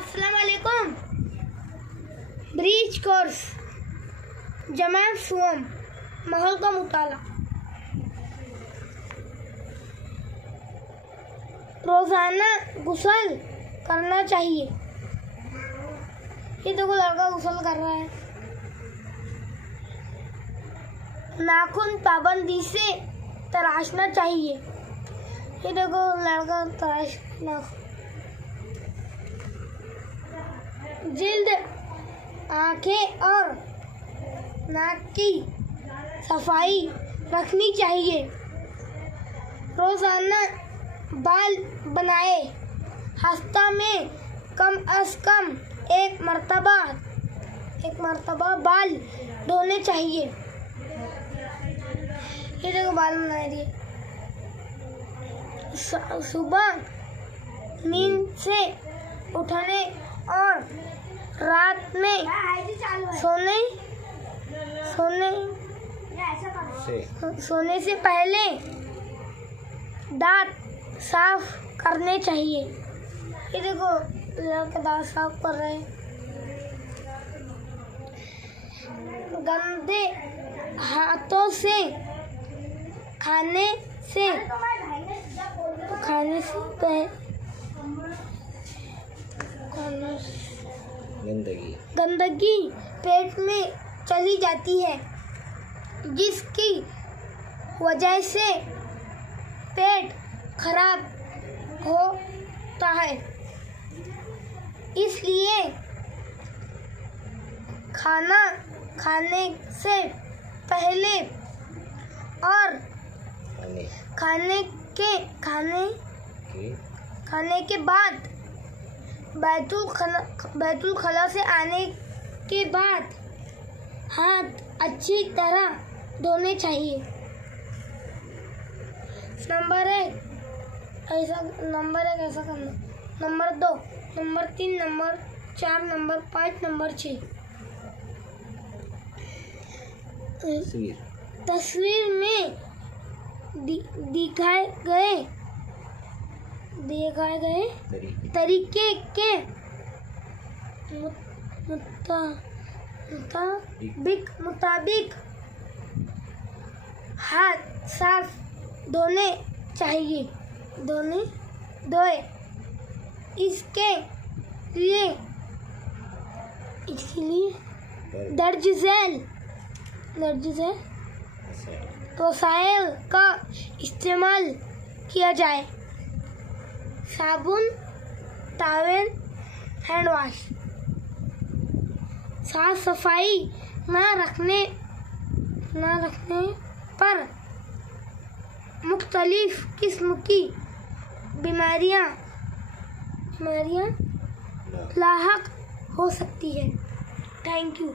अस्सलाम वालेकुम। Breach course जमा सुम माहौल का मुताला। रोज़ाना गुस्ल करना चाहिए। ये देखो लड़का गुस्ल कर रहा है। नाखून पाबंदी से तराशना चाहिए। ये देखो लड़का तराश नाखून। जिल्द, आंखें और नाक की सफाई रखनी चाहिए। रोज़ाना बाल बनाए। हफ्ता में कम अज़ कम एक मरतबा बाल धोने चाहिए। ये देखो बाल बना दिए। सुबह नींद से उठने और रात में सोने से पहले दांत साफ करने चाहिए। ये देखो लड़के दांत साफ कर रहे हैं। गंदे हाथों से खाने से गंदगी पेट में चली जाती है, जिसकी वजह से पेट खराब होता है। इसलिए खाना खाने से पहले और खाने के बाद बैतुल खला से आने के बाद हाथ अच्छी तरह धोने चाहिए। नंबर एक ऐसा करना। Number 2, number 3, number 4, number 5, number 6। तस्वीर में दिखाए गए तरीके के मुताबिक हाथ साफ धोए। इसके लिए दर्ज झेल वसाइल का इस्तेमाल किया जाए। साबुन, टॉवेल, हैंड वॉश। साफ सफाई न रखने पर मुख्तलिफ किस्म की बीमारियां लाहक हो सकती है। Thank you.